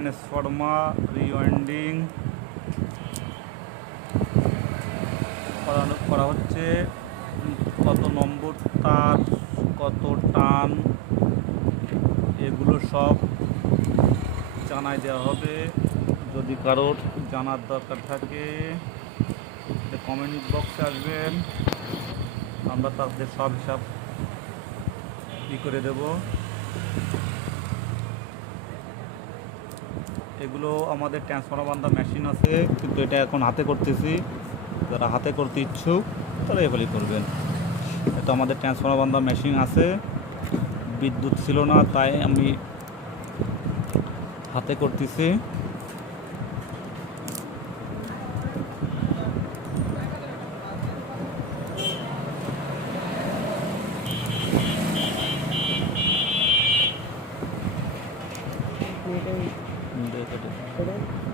Transformer rewinding করা হচ্ছে। কত নম্বর তার, কত টান, এগুলো সব জানাই দেওয়া হবে। যদি কারোর জানার দরকার থাকে কমেন্ট বক্সে আসবেন, আমরা তাদের সব হিসাব করে দেব। এগুলো আমাদের ট্রান্সফর্মার বান্ধা মেশিন আছে, কিন্তু এটা এখন হাতে করতেছি। যারা হাতে করতে ইচ্ছুক তারা এগুলি করবেন। এটা আমাদের ট্রান্সফর্মার বান্ধা মেশিন আছে, বিদ্যুৎ ছিল না তাই আমি হাতে করতেছি। দেখো